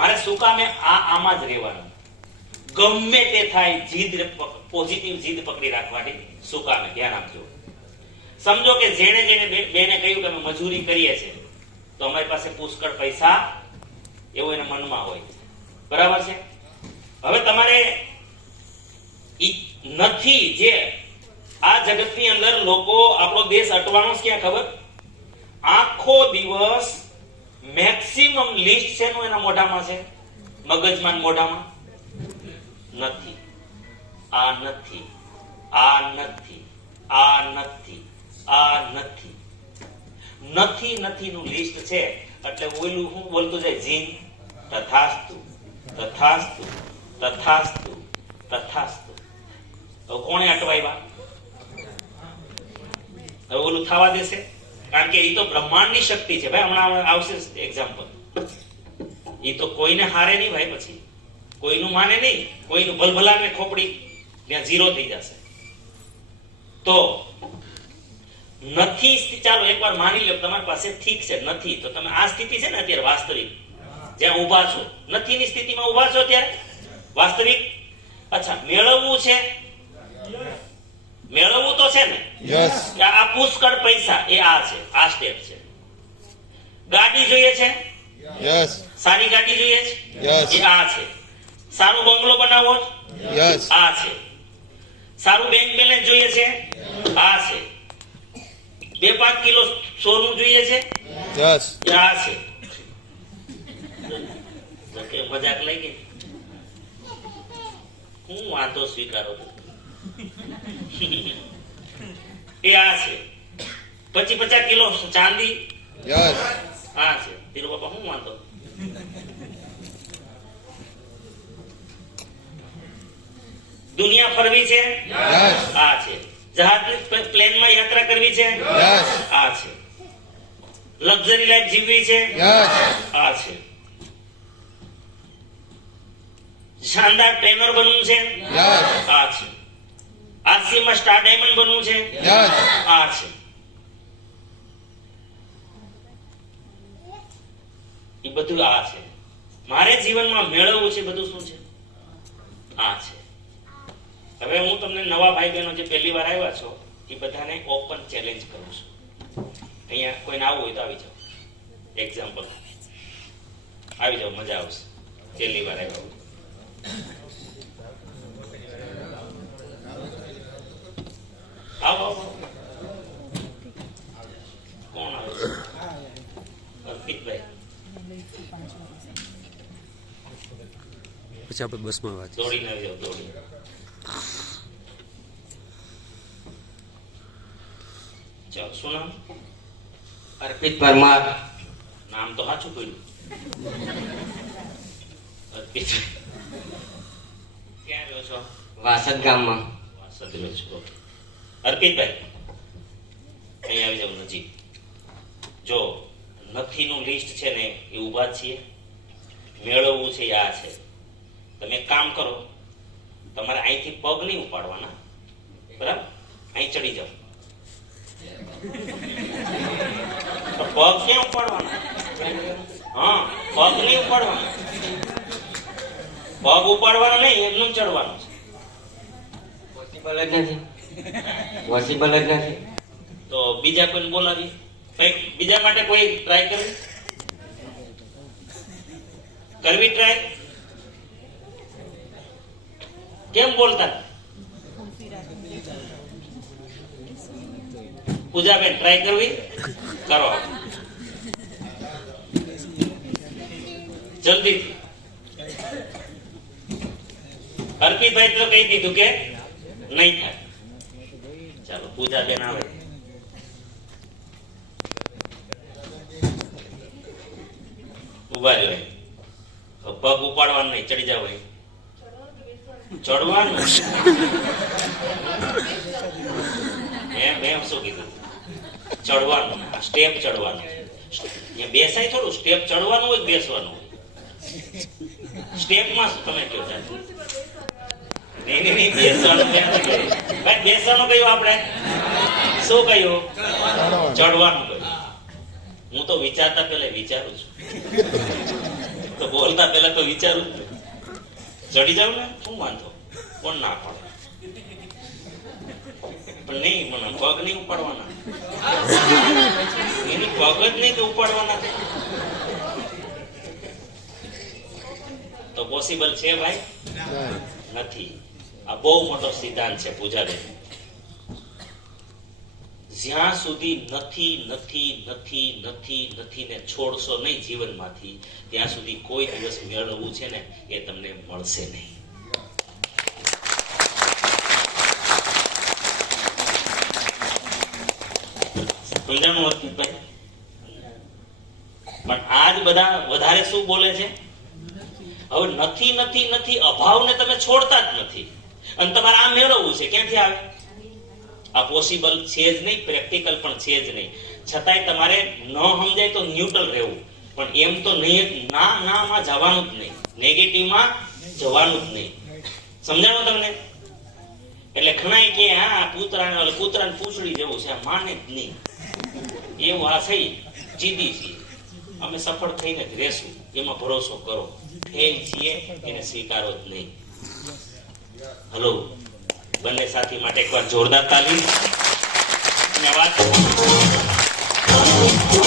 મારે શું કામે આમાં જ રહેવાનું, ગમે તે થાય જીદ, પોઝિટિવ જીદ પકડી રાખવાની. શું કામે ધ્યાન આપજો. સમજો કે જેને બેને કહ્યું કે અમે મજૂરી કરીએ છીએ તો અમારી પાસે પુષ્કળ પૈસા, એવું એના મનમાં હોય, બરાબર છે. હવે તમારે નથી, જે આ જગતની અંદર લોકો, આપણો દેશ અટવાનો છે ક્યાં ખબર? આખો દિવસ મેક્સિમમ લિસ્ટ છે એનું એના મોઢામાં છે, મગજમાં મોઢામાં. નથી, આ નથી, આ નથી, આ નથી, આ નથી, નથી નથી નું લિસ્ટ છે. એટલે ઓલું હું બોલતું જાય, જીન તથાસ્તુ, તથાસ્તુ, તથાસ્તુ, તથાસ્તુ. હવે કોણે અટવાયવા? હવે ઓલું થવા દેશે? કારણ કે એ તો બ્રહ્માંડની શક્તિ છે ભાઈ. હમણાં આવશે એક્ઝામ્પલ. એ તો કોઈને હારે નહીં ભાઈ, પછી કોઈનું માને નહીં, કોઈનું ભલભલાને ખોપડી ત્યાં ઝીરો થઈ જશે. તો નથી, ચાલો એકવાર માની લો તમારી પાસે ઠીક છે નથી, તો તમે આ સ્થિતિ છે ને અત્યારે વાસ્તવિક જ્યાં ઉભા છો, નથી ની સ્થિતિમાં ઉભા છો ત્યારે વાસ્તવિક. અચ્છા, મેળવવું છે, મેળવવું તો છે ને. આ પુષ્કળ પૈસા એ આ છે, આ સ્ટેપ છે. ગાડી જોઈએ છે, સારી ગાડી જોઈએ છે, એ આ છે. સારું બંગલો બનાવવો, આ છે. સારું બેંક બેલેન્સ જોઈએ છે, આ છે. 2-5 કિલો સોનું જોઈએ છે, આ છે. મજાક લઈ ગઈ, હું વાંધો સ્વીકારો એ આ છે. પછી 50 કિલો ચાંદી, આ છે. ધીરુ બાપા હું વાંધો. દુનિયા ફરવી છે, આ છે. જહાજ પ્લેનમાં યાત્રા કરવી છે, આ છે. લક્ઝરી લાઈફ જીવવી છે, આ છે. શાનદાર ટ્રેનર બનવું છે, આ છે. આરસીમાં સ્ટાર ડાયમંડ બનવું છે, આ છે. એ બધું આ છે. મારે જીવનમાં મેળવવું છે બધું શું છે? આ છે. હવે હું તમને નવા ભાઈ બહેનો જે પહેલી વાર આવ્યા છો એ બધાને ઓપન ચેલેન્જ કરું છું. અહીંયા કોઈને આવવું હોય તો આવી જાઓ. એક્ઝામ્પલ આવી જાઓ, મજા આવશે. પહેલી વાર આવ્યા હોય આવો, આવો. કોણ આવે છે? અર્પિતભાઈ. પછી આપણે બસમાં વાત દોડીને આવી જાઓ, દોડીને. ચાલો, શું નામ? અર્પિત પરમાર. નામ તો સાચું કહ્યું. અર્પિત. ક્યાં રહ્યો છો? વાસદ ગામમાં. વાસદ રહ્યો છો. અર્પિતભાઈ અહીં આવી જાવ નજીક. જો નથી નું લિસ્ટ છે ને એ ઉભા છીએ, મેળવવું છે આ છે. તમે એક કામ કરો, તમારે અહીંથી પગ નહીં ઉપાડવાના, બરાબર? અહીં ચડી જાઓ. તો પગ ક્યાં ઉપાડવાના? હા, પગ નહીં ઉપાડવાના. પગ ઉપાડવાના નહીં, એમનું ચડવાનું છે. પોસિબલ જ નથી, પોસિબલ જ નથી. તો બીજા કોઈને બોલાવી, બીજા માટે કોઈ ટ્રાય કરવી, ટ્રાય. કેમ બોલતા? પૂજાબેન ટ્રાય કરવી, કરો જલ્દી. અર્પિતભાઈ તો કહી દીધું કે નહીં થાય. ચાલો, પૂજાબેન આવે. ઉભા રહ્યો. પગ ઉપાડવાનું નહીં, ચડી જાવ. ચડવાનું મેં શું કીધું? ચડવાનું, સ્ટેપ ચડવાનું. બેસાય થોડું, સ્ટેપ ચડવાનું હોય, બેસવાનું હોય. સ્ટેપમાં તમે કયો ચાલો. નહીં, બેસવાનું ભાઈ, બેસવાનું કયું આપણે? શું કહ્યું? ચડવાનું કહ્યું. હું તો વિચારતા પેલા વિચારું છું. તો બોલ. બોલતા પહેલા તો વિચારું જ ને. ચડી જાવ ને શું વાંધો, કોણ ના પાડે? પણ નહીં, મને પગ નહીં ઉપાડવાના, એની પગ જ નહીં તો ઉપાડવાના છે. તો પોસિબલ છે ભાઈ? નથી. આ બહુ મોટો સિદ્ધાંત છે પૂજાબેન. જ્યાં સુધી નથી નથી નથી નથી નથી ને છોડશો નહીં જીવનમાંથી, ત્યાં સુધી કોઈ દિવસ મેળવવું છે ને એ તમને મળશે નહીં. સમજાણું અર્પિતભાઈ? પણ આજ બધા વધારે શું બોલે છે? હવે નથી નથી નથી અભાવને તમે છોડતા જ નથી, અને તમારે આ મેળવવું છે, ક્યાંથી આવે? આ પોસિબલ છે જ નહીં, પ્રેક્ટિકલ પણ છે જ નહીં. છતાંય તમારે ન સમજાય તો ન્યુટ્રલ રહેવું, પણ એમ તો નહીં, ના ના માં જવાનું જ નહીં, નેગેટિવમાં જવાનું જ નહીં. સમજાણું તમને? એટલે ઘણાય કે હા કૂતરાને પૂંછડી જેવું છે, માને જ નહીં. એવું આ થઈ જીદી છીએ, અમે સફળ થઈને જ રહેશું, એમાં ભરોસો કરો. ફેલ છીએ એને સ્વીકારો જ નહીં. હલો, બંને સાથી માટે એકવાર જોરદાર તાલીમ. ધન્યવાદ.